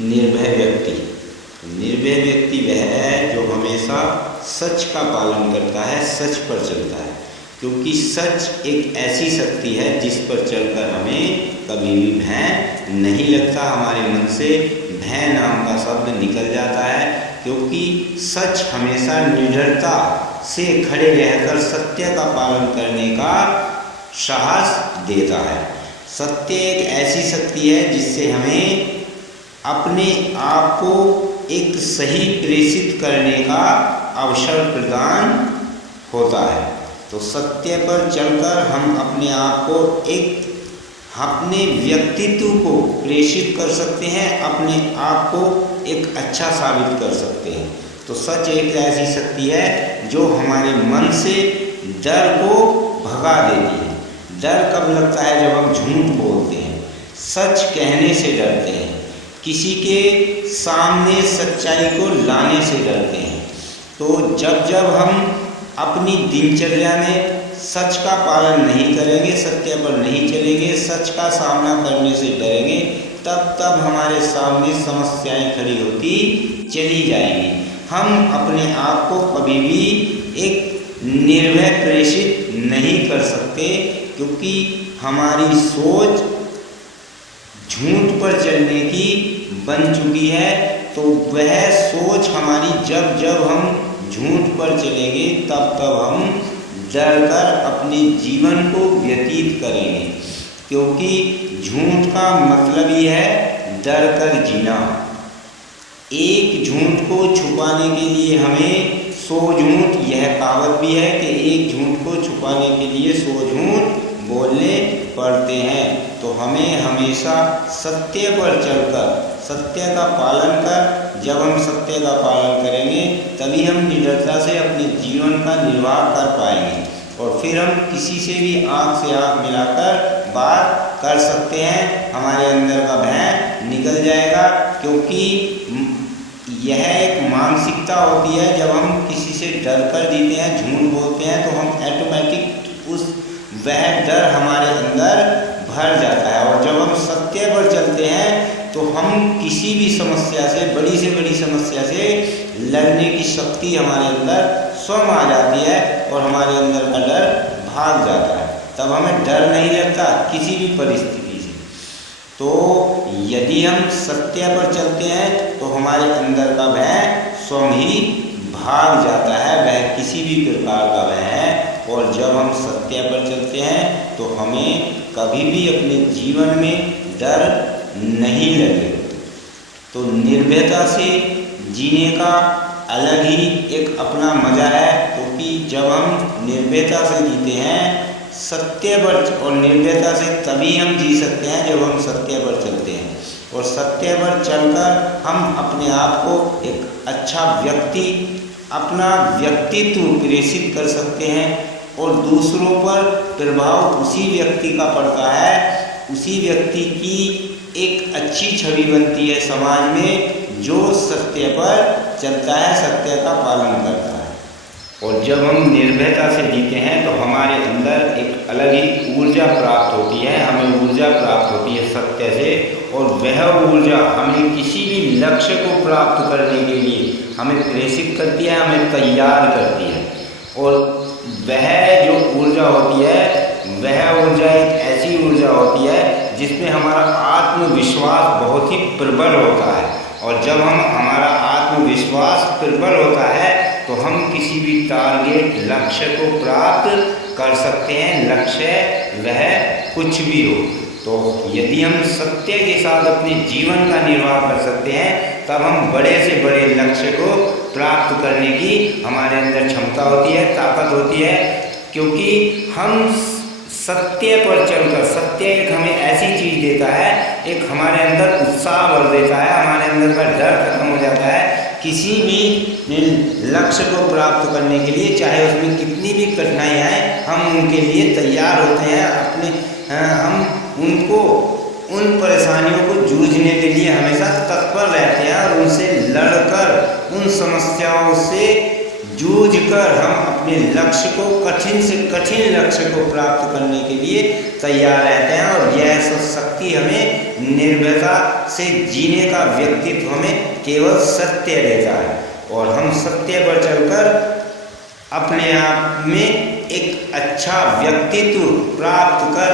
निर्भय व्यक्ति। निर्भय व्यक्ति वह है जो हमेशा सच का पालन करता है, सच पर चलता है, क्योंकि सच एक ऐसी शक्ति है जिस पर चलकर हमें कभी भी भय नहीं लगता। हमारे मन से भय नाम का शब्द निकल जाता है, क्योंकि सच हमेशा निडरता से खड़े रहकर सत्य का पालन करने का साहस देता है। सत्य एक ऐसी शक्ति है जिससे हमें अपने आप को एक सही प्रेषित करने का अवसर प्रदान होता है। तो सत्य पर चलकर हम अपने आप को अपने व्यक्तित्व को प्रेषित कर सकते हैं, अपने आप को एक अच्छा साबित कर सकते हैं। तो सच एक ऐसी शक्ति है जो हमारे मन से डर को भगा देती है। डर कब लगता है? जब हम झूठ बोलते हैं, सच कहने से डरते हैं, किसी के सामने सच्चाई को लाने से डरते हैं। तो जब हम अपनी दिनचर्या में सच का पालन नहीं करेंगे, सत्य पर नहीं चलेंगे, सच का सामना करने से डरेंगे, तब हमारे सामने समस्याएं खड़ी होती चली जाएंगी। हम अपने आप को कभी भी एक निर्भय प्रेषित नहीं कर सकते, क्योंकि हमारी सोच झूठ पर चलने की बन चुकी है। तो वह सोच हमारी जब हम झूठ पर चलेंगे तब हम डरकर अपने जीवन को व्यतीत करेंगे, क्योंकि झूठ का मतलब ही है डर कर जीना। एक झूठ को छुपाने के लिए हमें 100 झूठ, यह कहावत भी है कि एक झूठ को छुपाने के लिए 100 झूठ बोलने पड़ते हैं। तो हमें हमेशा सत्य पर चलकर सत्य का पालन कर, जब हम सत्य का पालन करेंगे तभी हम निडरता से अपने जीवन का निर्वाह कर पाएंगे, और फिर हम किसी से भी आँख से आँख मिलाकर बात कर सकते हैं। हमारे अंदर का भय निकल जाएगा, क्योंकि यह एक मानसिकता होती है। जब हम किसी से डर कर जीते हैं, झूठ बोलते हैं, तो हम ऑटोमेटिक वह डर हमारे अंदर भर जाता है। और जब हम सत्य पर चलते हैं तो हम किसी भी समस्या से बड़ी समस्या से लड़ने की शक्ति हमारे अंदर स्वयं आ जाती है, और हमारे अंदर का डर भाग जाता है। तब हमें डर नहीं लगता किसी भी परिस्थिति से। तो यदि हम सत्य पर चलते हैं तो हमारे अंदर का भय स्वयं ही भाग जाता है, वह किसी भी प्रकार का भय है। और जब हम सत्य पर चलते हैं तो हमें कभी भी अपने जीवन में डर नहीं लगे। तो निर्भयता से जीने का अलग ही एक अपना मज़ा है, क्योंकि जब हम निर्भयता से जीते हैं सत्य पर, और निर्भयता से तभी हम जी सकते हैं जब हम सत्य पर चलते हैं। और सत्य पर चलकर हम अपने आप को एक अच्छा व्यक्ति, अपना व्यक्तित्व प्रेषित कर सकते हैं, और दूसरों पर प्रभाव उसी व्यक्ति का पड़ता है, उसी व्यक्ति की एक अच्छी छवि बनती है समाज में जो सत्य पर चलता है, सत्य का पालन करता है। और जब हम निर्भयता से जीते हैं तो हमारे अंदर एक अलग ही ऊर्जा प्राप्त होती है, हमें ऊर्जा प्राप्त होती है सत्य से, और वह ऊर्जा हमें किसी भी लक्ष्य को प्राप्त करने के लिए हमें प्रेषित करती है, हमें तैयार करती है। और वह जो ऊर्जा होती है, वह ऊर्जा एक ऐसी ऊर्जा होती है जिसमें हमारा आत्मविश्वास बहुत ही प्रबल होता है। और जब हमारा आत्मविश्वास प्रबल होता है तो हम किसी भी टारगेट लक्ष्य को प्राप्त कर सकते हैं, लक्ष्य वह कुछ भी हो। तो यदि हम सत्य के साथ अपने जीवन का निर्वाह कर सकते हैं तब हम बड़े से बड़े लक्ष्य को प्राप्त करने की हमारे अंदर क्षमता होती है, ताकत होती है, क्योंकि हम सत्य पर चलकर, सत्य एक हमें ऐसी चीज़ देता है, एक हमारे अंदर उत्साह भर देता है, हमारे अंदर का डर खत्म हो जाता है। किसी भी लक्ष्य को प्राप्त करने के लिए, चाहे उसमें कितनी भी कठिनाइयाँ आए, हम उनके लिए तैयार होते हैं। हम उनको, उन परेशानियों को जूझने के लिए हमेशा तत्पर रहते हैं, और उनसे लड़कर, उन समस्याओं से जूझकर हम अपने लक्ष्य को, कठिन से कठिन लक्ष्य को प्राप्त करने के लिए तैयार रहते हैं। और यह सब शक्ति हमें निर्भयता से जीने का व्यक्तित्व हमें केवल सत्य देता है, और हम सत्य पर चलकर अपने आप में एक अच्छा व्यक्तित्व प्राप्त कर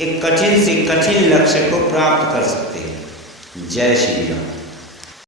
एक कठिन से कठिन लक्ष्य को प्राप्त कर सकते हैं। जय श्री राम।